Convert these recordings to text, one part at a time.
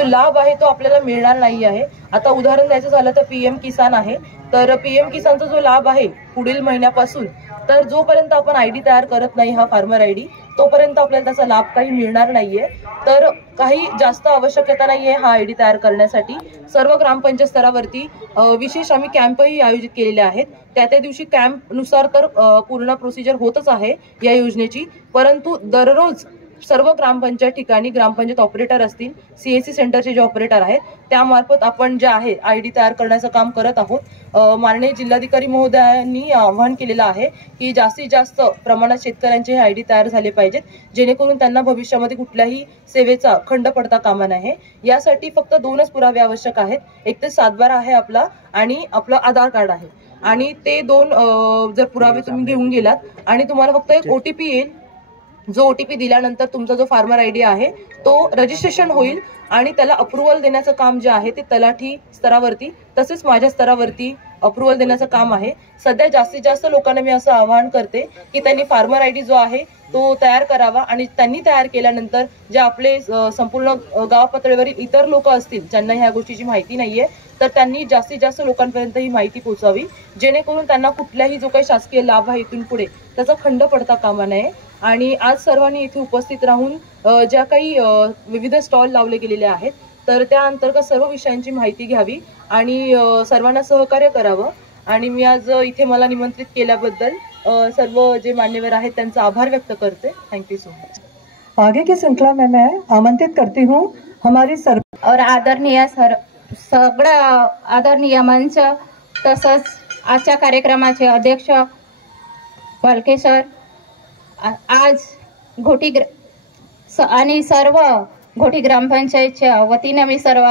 जो लाभ आहे तो आपल्याला मिळणार नाही आहे। आता उदाहरण द्यायचं झालं तर पीएम किसान आहे, तर पीएम किसानचा जो लाभ आहे पुढील महिन्यापासून, तर जोपर्यंत आपण आयडी तयार करत नाही, हा फार्मर आयडी, तोपर्यंत आपल्याला त्याचा लाभ काही मिळणार नाहीये। तर काही जास्त आवश्यकता नाहीये हा आयडी तयार करण्यासाठी। सर्व ग्रामपंचायत स्तरावरती विशेष आम्ही कॅम्पही आयोजित केलेले आहेत। त्या दिवशी कॅम्प नुसार तर पूर्ण प्रोसिजर होतच आहे या योजनेची, परंतु दररोज सर्व ग्रामपंचायत ठिकाणी ग्रामपंचायत ऑपरेटर असतील, सीएससी सेंटरचे जे ऑपरेटर आहेत त्यामार्फत आपण जे आहे आयडी तयार करण्याचं काम करत आहोत। माननीय जिल्हाधिकारी महोदयांनी आवाहन केलेलं आहे की जास्तीत जास्त प्रमाणात शेतकऱ्यांचे हे आयडी तयार झाले पाहिजेत, जेणेकरून त्यांना भविष्यामध्ये कुठल्याही सेवेचा खंड पडता कामा नये। यासाठी फक्त 2च पुरावे आवश्यक आहेत, एक तर सातबारा आहे आपला आणि आपलं आधार कार्ड आहे, आणि ते 2 जर पुरावे तुम्ही घेऊन गेलात आणि तुम्हाला फक्त एक ओटीपी येईल, जो ओटीपी दिल्यानंतर तुमचा जो फार्मर आयडी आहे तो रजिस्ट्रेशन होईल आणि त्याला अप्रूव्हल देण्याचं काम जे आहे ते तलाठी स्तरावरती तसेच माझ्या स्तरावरती अप्रूव्हल देण्याचं काम आहे। सध्या जास्तीत जास्त लोकांना मी असं आवाहन करते की त्यांनी फार्मर आयडी जो आहे तो तयार करावा, आणि त्यांनी तयार केल्यानंतर जे आपले संपूर्ण गाव पातळीवरील इतर लोक असतील ज्यांना ह्या गोष्टीची माहिती नाहीये, तर त्यांनी जास्तीत जास्त लोकांपर्यंत ही माहिती पोहोचावी, जेणेकरून त्यांना कुठल्याही जो काही शासकीय लाभ आहे इथून पुढे त्याचा खंड पडता कामा नये। आणि आज सर्वांनी इथे उपस्थित राहून ज्या काही विविध स्टॉल लावले गेलेले आहेत तर त्या अंतर्गत सर्व विषयांची माहिती घ्यावी आणि सर्वांना सहकार्य करावं। आणि मी आज इथे मला निमंत्रित केल्याबद्दल सर्व जे मान्यवर आहेत त्यांचा आभार व्यक्त करते। Thank you so much. आगे की श्रृंखला में मैं आमंत्रित करती हूँ हमारी और आदरणीय सगळं आदरणीय मंच तसंच आजच्या कार्यक्रमाचे अध्यक्ष पालके सर, आज घोटी आणि सर्व घोटी ग्रामपंचायतच्या वतीने मी सर्व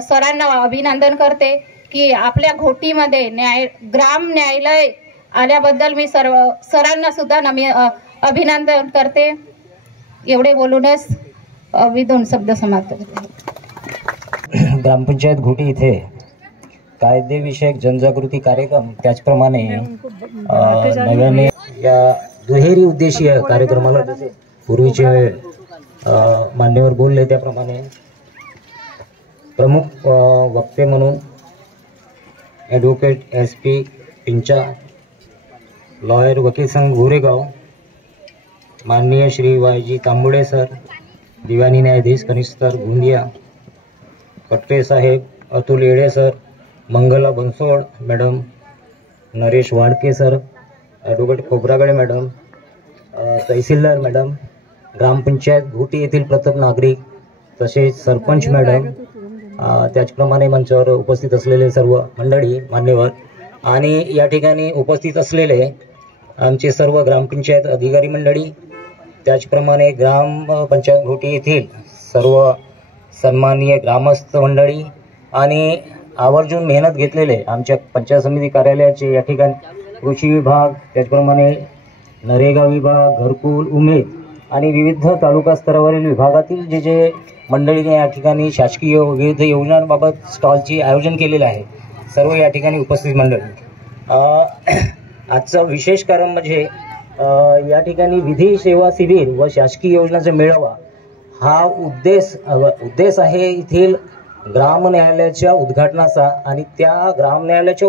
सरांना अभिनंदन करते की आपल्या घोटीमध्ये ग्राम न्यायालय आल्याबद्दल मी सर्व सरांना सुद्धा अभिनंदन करते। एवढे बोलूनच मी 2 शब्द समाप्त करते। ग्रामपंचायत घोटी इथे कायदेविषयक जनजागृती कार्यक्रम, त्याचप्रमाणे नव्याने या दुहेरी उद्देशीय कार्यक्रमाला पूर्वीचे मान्यवर बोलले त्याप्रमाणे प्रमुख वक्ते म्हणून ॲडव्होकेट SP पिंचा, लॉयर वकील संघ गोरेगाव, माननीय श्री YG तांबुडे सर, दिवाणी न्यायाधीश कनिष्ठ स्तर गोंदिया, पट्टे साहेब, Atul Yede sir, Mangala Bansod madam, Naresh Wadke sir, advocate Khobragade madam, तहसीलदार मॅडम, ग्रामपंचायत घोटी येथील प्रथम नागरिक तसेच सरपंच मॅडम, त्याचप्रमाणे मंचावर उपस्थित असलेले सर्व मंडळी मान्यवर आणि या ठिकाणी उपस्थित असलेले आमचे सर्व ग्रामपंचायत अधिकारी मंडळी, त्याचप्रमाणे ग्रामपंचायत घोटी येथील सर्व सन्माननीय ग्रामस्थ मंडळी आणि आवर्जून मेहनत घेतलेले आमच्या पंचायत समिती कार्यालयाचे या ठिकाणी कृषी विभाग, त्याचप्रमाणे नरेगा विभाग, घरकुल, उमेद आणि विविध तालुका स्तरावरील विभागातील जे मंडळीने या ठिकाणी शासकीय विविध योजनांबाबत स्टॉलचे आयोजन केलेले आहे, सर्व या ठिकाणी उपस्थित मंडळी। आजचं विशेष कारण म्हणजे या ठिकाणी विधी सेवा शिबिर व शासकीय योजनांचा मेळावा हा उद्देश आहे येथील ग्राम न्यायालयाच्या उद्घाटनाचा, आणि त्या ग्राम न्यायालयाच्या